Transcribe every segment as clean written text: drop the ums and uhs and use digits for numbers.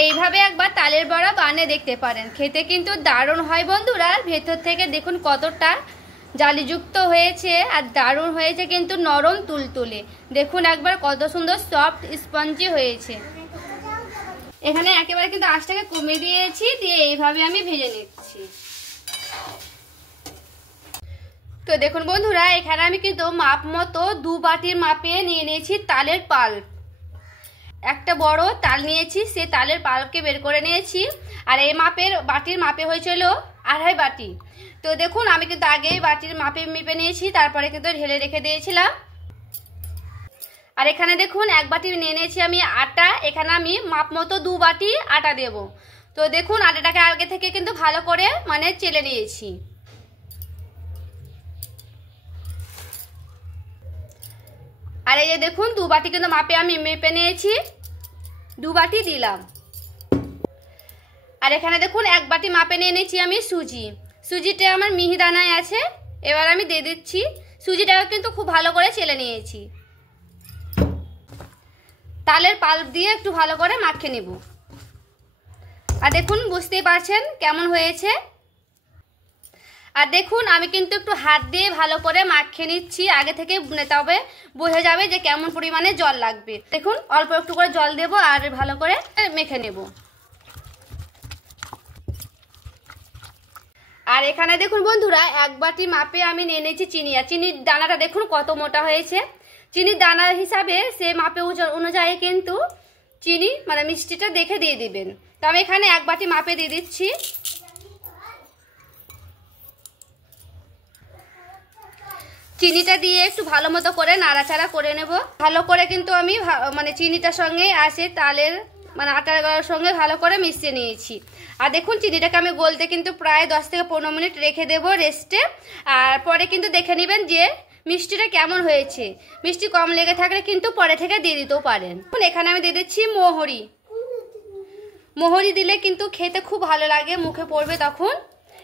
এইভাবে একবার তালের বড়া বানিয়ে দেখতে পারেন, খেতে কিন্তু দারুণ হয় বন্ধুরা। ভেতর থেকে দেখুন কতটা জালিযুক্ত হয়েছে আর দারুণ হয়েছে, কিন্তু নরম তুলতুলে। দেখুন একবার কত সুন্দর সফট স্পঞ্জি হয়েছে। এখানে একেবারে কিন্তু আঁচটাকে কমিয়ে দিয়েছি, দিয়ে এইভাবে আমি ভেজে নিচ্ছি। তো দেখুন বন্ধুরা, এখানে আমি কিন্তু মাপ মতো 2 বাটির মাপে নিয়ে নিয়েছি তালের পাল্প। একটা বড় তাল নিয়েছি, সে তালের পাল্পকে বের করে নিয়েছি। আর এই বাটির মাপে হয়েছিল 2.5 বাটি। তো দেখুন আমি কিন্তু আগেই বাটির মাপে মেপে নিয়েছি, তারপরে কিন্তু ঢেলে রেখে দিয়েছিলাম। আর এখানে দেখুন 1 বাটি নিয়ে নিয়েছি আমি আটা। এখানে আমি মাপ মতো 2 বাটি আটা দেব। তো দেখুন আটাটাকে আগে থেকে কিন্তু ভালো করে চেলে নিয়েছি। আর এই যে দেখুন 2 বাটি কিন্তু মাপে আমি মেপে নিয়েছি, 2 বাটি দিলাম। আর এখানে দেখুন 1 বাটি মাপে নিয়ে নিয়েছি আমি সুজিটা আমার মিহিদানায় আছে। এবার আমি দিয়ে দিচ্ছি। সুজিটাকে কিন্তু খুব ভালো করে চেলে নিয়েছি। তালের পাল্প দিয়ে একটু ভালো করে মাখিয়ে নেব। আর দেখুন বুঝতেই পারছেন কেমন হয়েছে। আর দেখুন আমি কিন্তু একটু হাত দিয়ে ভালো করে মাখিয়ে নিচ্ছি আগে থেকে, তবে বোঝা যাবে যে কেমন পরিমাণে জল লাগবে। দেখুন অল্প একটু করে জল দেব আর ভালো করে মেখে নেব। আর এখানে দেখুন বন্ধুরা 1 বাটি মাপে আমি নিয়ে নিয়েছি চিনি। আর চিনির দানাটা দেখুন কত মোটা হয়েছে। চিনির দানা হিসাবে সে মাপে অনুযায়ী কিন্তু চিনি মিষ্টিটা দেখে দিয়ে দিবেন। তো আমি এখানে 1 বাটি মাপে দিয়ে দিচ্ছি। চিনিটা দিয়ে একটু ভালো মতো করে নাড়াচাড়া করে নেব। ভালো করে কিন্তু আমি চিনিটার সঙ্গে আসে তালের আটার গড়ার সঙ্গে ভালো করে মিশিয়ে নিয়েছি। আর দেখুন চিনিটাকে আমি গলতে কিন্তু প্রায় 10 থেকে 15 মিনিট রেখে দেব রেস্টে। আর পরে কিন্তু দেখে নেবেন যে মিষ্টিটা কেমন হয়েছে। মিষ্টি কম লেগে থাকলে কিন্তু পরে থেকে দিয়ে দিতেও পারেন। এখানে আমি দিয়ে দিচ্ছি মোহরি দিলে কিন্তু খেতে খুব ভালো লাগে, মুখে পড়বে তখন।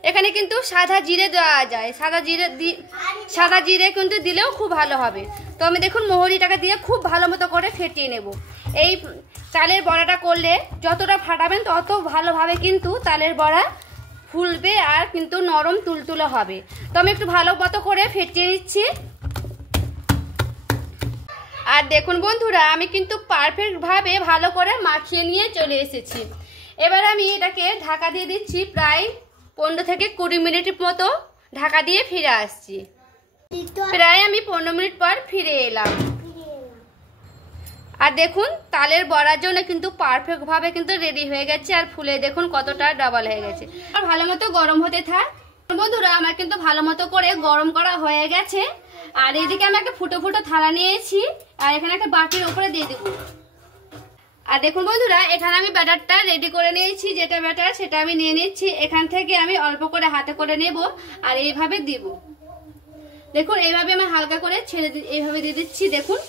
এখানে কিন্তু সাদা জিরে দেওয়া যায়, সাদা জিরে কিন্তু দিলেও খুব ভালো হবে। তো আমি দেখুন মোহরিটাকে দিয়ে খুব ভালো মতো করে ফেটিয়ে নেব। এই তালের বড়াটা করলে যতটা ফাটাবেন তত ভালোভাবে কিন্তু তালের বড়া ফুলবে আর কিন্তু নরম তুলতুলে হবে। তো আমি একটু ভালো মতো করে ফেটিয়ে নিচ্ছি। আর দেখুন বন্ধুরা আমি কিন্তু পারফেক্টভাবে ভালো করে মাখিয়ে নিয়ে চলে এসেছি। এবার আমি এটাকে ঢাকা দিয়ে দিচ্ছি, প্রায় 15 থেকে 20 মিনিট মতো ঢাকা দিয়ে ফিরে আসছি। প্রায় আমি 15 মিনিট পর ফিরে এলাম। আর দেখুন তালের বড়ার জন্য কিন্তু পারফেক্টভাবে কিন্তু রেডি হয়ে গেছে। আর ফুলে দেখুন কতটা ডাবল হয়ে গেছে। আর ভালো মতো গরম হতে থাক বন্ধুরা। আমার কিন্তু ভালো মতো করে গরম করা হয়ে গেছে। আর এদিকে আমি একটা ফুটো ফুটো থালা নিয়েছি, আর এখানে একটা বাটির উপরে দিয়ে দেবো। আর দেখুন বন্ধুরা এখানে আমি ব্যাটারটা রেডি করে নিয়েছি। যেটা ব্যাটার সেটা আমি নিয়ে নিচ্ছি। এখান থেকে আমি অল্প করে হাতে করে নেব আর এইভাবে দিব। দেখুন এইভাবে আমি হালকা করে এইভাবে দিয়ে দিচ্ছি। দেখুন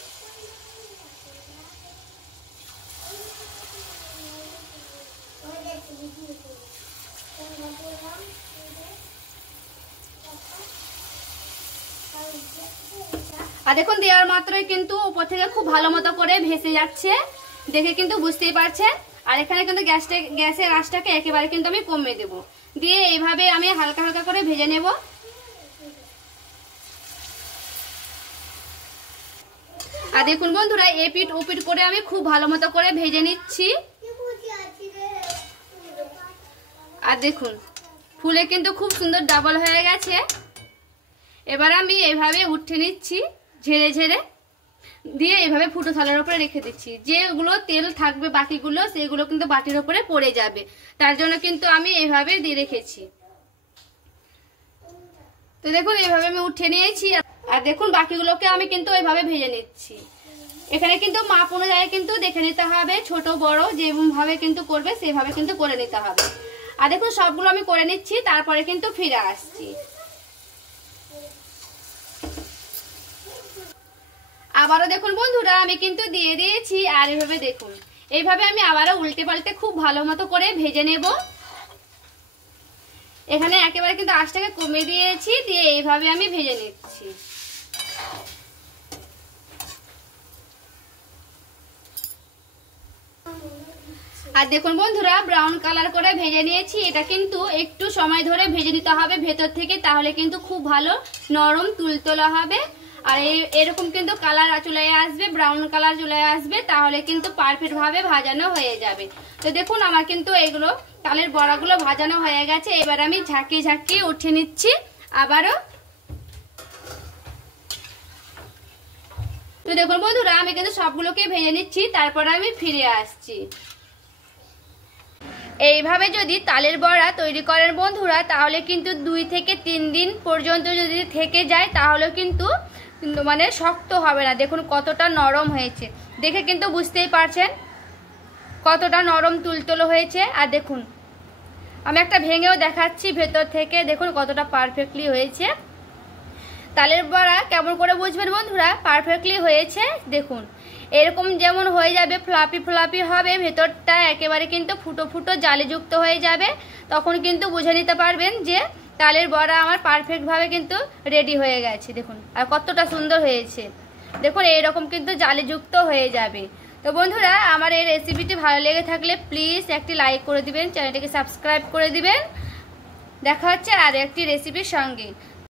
আর দেখুন দেওয়ার মাত্রই কিন্তু উপর থেকে খুব ভালো মতো করে ভেসে যাচ্ছে, দেখে কিন্তু বুঝতেই পারছেন। আর এখানে কিন্তু গ্যাসের আঁচটাকে একেবারে কিন্তু আমি কমিয়ে দেব, দিয়ে এইভাবে আমি হালকা হালকা করে ভেজে নেব। আর দেখুন বন্ধুরা এপিট ওপিট করে আমি খুব ভালো মতো করে ভেজে নিচ্ছি। আর দেখুন ফুলে কিন্তু খুব সুন্দর ডাবল হয়ে গেছে। এবার আমি এইভাবে উঠিয়ে নিচ্ছি ঝেড়ে ঝেড়ে, দিয়ে এইভাবে ফুটো থালার উপরে রেখে দিচ্ছি। যেগুলো তেল থাকবে বাকিগুলো সেগুলো কিন্তু বাটির উপরে পড়ে যাবে, তার জন্য কিন্তু আমি এইভাবে দিয়ে রেখেছি। তো দেখুন এইভাবে আমি উঠিয়ে নিয়েছি। আর দেখুন বাকিগুলোকে আমি কিন্তু এইভাবে ভেজে নিচ্ছি। এখানে কিন্তু মাপ অনুযায়ী কিন্তু দেখে নিতে হবে, ছোট বড় যেভাবে কিন্তু করবে সেভাবে কিন্তু করে নিতে হবে। আর দেখুন সবগুলো আমি করে নিচ্ছি, তারপরে কিন্তু ফিরে আসছি। আবারও দেখুন বন্ধুরা আমি কিন্তু দিয়ে দিয়েছি। আর এইভাবে দেখুন এইভাবে আমি আবারও উল্টে পাল্টে খুব ভালো মতো করে ভেজে নেব। এখানে একেবারে কিন্তু আঁচটাকে কমিয়ে দিয়েছি, দিয়ে এইভাবে আমি ভেজে নিচ্ছি। আর দেখুন বন্ধুরা ব্রাউন কালার করে ভেজে নিয়েছি। এটা কিন্তু একটু সময় ধরে ভেজে নিতে হবে ভেতর থেকে, তাহলে কিন্তু খুব ভালো নরম তুলতুলা হবে। আর এরকম কিন্তু কালার চলে আসবে, ব্রাউন কালার চলে আসবে, তাহলে কিন্তু পারফেক্ট ভাবে ভাজানো হয়ে যাবে। তো দেখুন আমার কিন্তু এগুলো তালের বড়াগুলো ভাজানো হয়ে গেছে। এবার আমি ঝাঁকিয়ে ঝাঁকিয়ে উঠে নিচ্ছি আবারও। তো দেখুন বন্ধুরা আমি কিন্তু সবগুলোকে ভেজে নিচ্ছি, তারপর আমি ফিরে আসছি। এইভাবে যদি তালের বড়া তৈরি করেন বন্ধুরা, তাহলে কিন্তু 2 থেকে 3 দিন পর্যন্ত যদি থেকে যায় তাহলে কিন্তু মানে শক্ত হবে না। দেখুন কতটা নরম হয়েছে, দেখে কিন্তু বুঝতেই পারছেন কতটা নরম তুলতুলো হয়েছে। আর দেখুন আমি একটা ভেঙেও দেখাচ্ছি ভেতর থেকে, দেখুন কতটা পারফেক্টলি হয়েছে। তালের বড়া কেমন করে বুঝবেন বন্ধুরা পারফেক্টলি হয়েছে? দেখুন এরকম যেমন হয়ে যাবে, ফ্লাপি ফ্লাপি হবে, ভেতরটা একেবারে কিন্তু ফুটো ফুটো জালিযুক্ত হয়ে যাবে, তখন কিন্তু বুঝে নিতে পারবেন যে তালের বড়া আমার পারফেক্টভাবে কিন্তু রেডি হয়ে গেছে। দেখুন আর কতটা সুন্দর হয়েছে, দেখুন এইরকম কিন্তু জালিযুক্ত হয়ে যাবে। তো বন্ধুরা আমার এই রেসিপিটি ভালো লেগে থাকলে প্লিজ একটি লাইক করে দিবেন, চ্যানেলটিকে সাবস্ক্রাইব করে দিবেন। দেখা হচ্ছে আর একটি রেসিপির সঙ্গে।